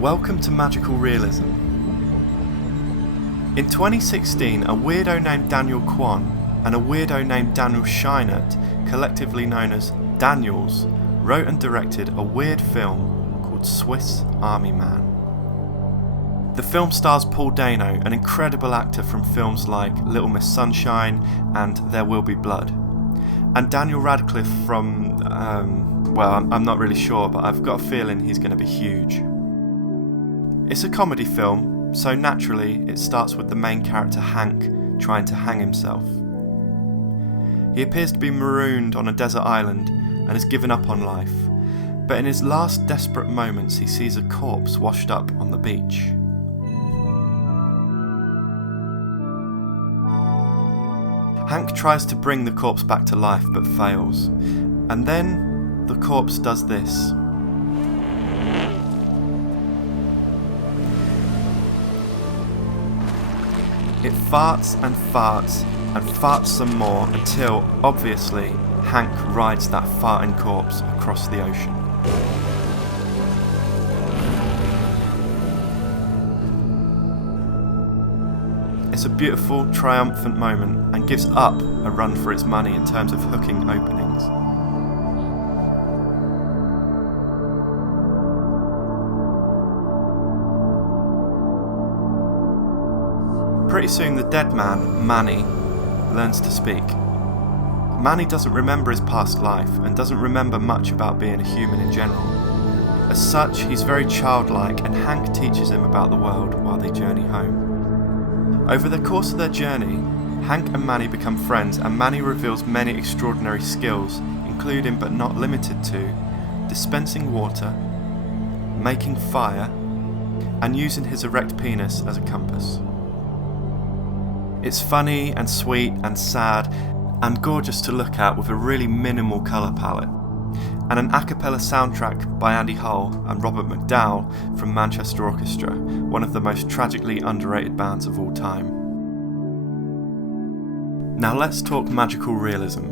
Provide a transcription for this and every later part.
Welcome to Magical Realism. In 2016, a weirdo named Daniel Kwan and a weirdo named Daniel Scheinert, collectively known as Daniels, wrote and directed a weird film called Swiss Army Man. The film stars Paul Dano, an incredible actor from films like Little Miss Sunshine and There Will Be Blood, and Daniel Radcliffe from, I'm not really sure, but I've got a feeling he's going to be huge. It's a comedy film, so naturally it starts with the main character Hank trying to hang himself. He appears to be marooned on a desert island and has given up on life, but in his last desperate moments he sees a corpse washed up on the beach. Hank tries to bring the corpse back to life but fails, and then the corpse does this. It farts and farts and farts some more until, obviously, Hank rides that farting corpse across the ocean. It's a beautiful, triumphant moment and gives Up a run for its money in terms of hooking openings. Pretty soon the dead man, Manny, learns to speak. Manny doesn't remember his past life and doesn't remember much about being a human in general. As such, he's very childlike and Hank teaches him about the world while they journey home. Over the course of their journey, Hank and Manny become friends and Manny reveals many extraordinary skills, including but not limited to dispensing water, making fire, and using his erect penis as a compass. It's funny and sweet and sad and gorgeous to look at with a really minimal colour palette, and an a cappella soundtrack by Andy Hull and Robert McDowell from Manchester Orchestra, one of the most tragically underrated bands of all time. Now let's talk magical realism.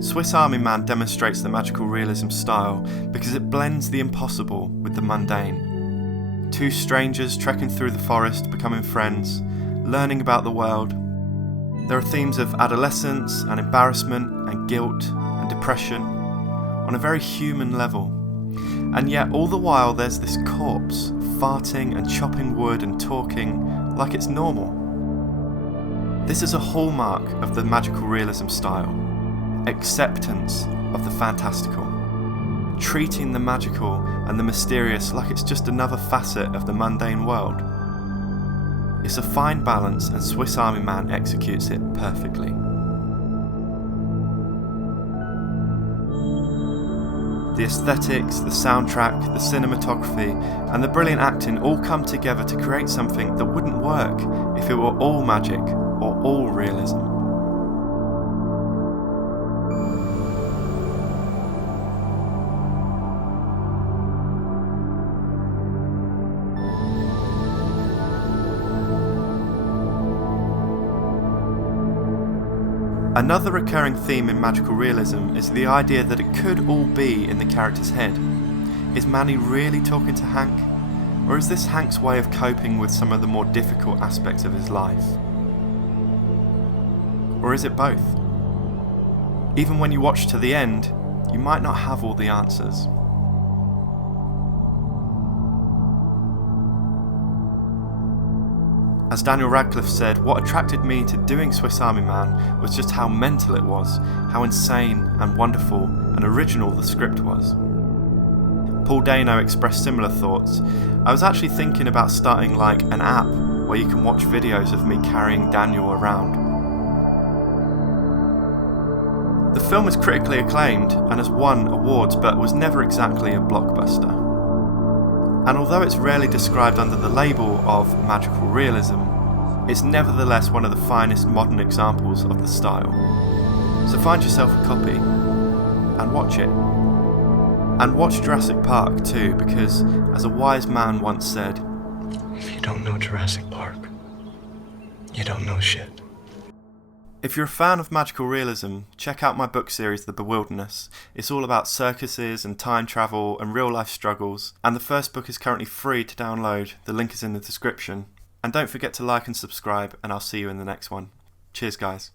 Swiss Army Man demonstrates the magical realism style because it blends the impossible with the mundane. Two strangers trekking through the forest, becoming friends, learning about the world. There are themes of adolescence and embarrassment and guilt and depression on a very human level. And yet all the while there's this corpse farting and chopping wood and talking like it's normal. This is a hallmark of the magical realism style. Acceptance of the fantastical. Treating the magical and the mysterious like it's just another facet of the mundane world. It's a fine balance and Swiss Army Man executes it perfectly. The aesthetics, the soundtrack, the cinematography and the brilliant acting all come together to create something that wouldn't work if it were all magic or all realism. Another recurring theme in magical realism is the idea that it could all be in the character's head. Is Manny really talking to Hank? Or is this Hank's way of coping with some of the more difficult aspects of his life? Or is it both? Even when you watch to the end, you might not have all the answers. As Daniel Radcliffe said, what attracted me to doing Swiss Army Man was just how mental it was, how insane and wonderful and original the script was. Paul Dano expressed similar thoughts. I was actually thinking about starting like an app where you can watch videos of me carrying Daniel around. The film is critically acclaimed and has won awards but was never exactly a blockbuster. And although it's rarely described under the label of magical realism, it's nevertheless one of the finest modern examples of the style. So find yourself a copy and watch it. And watch Jurassic Park too, because as a wise man once said, "If you don't know Jurassic Park, you don't know shit." If you're a fan of magical realism, check out my book series The Bewilderness. It's all about circuses and time travel and real life struggles, and the first book is currently free to download. The link is in the description. And don't forget to like and subscribe, and I'll see you in the next one. Cheers, guys.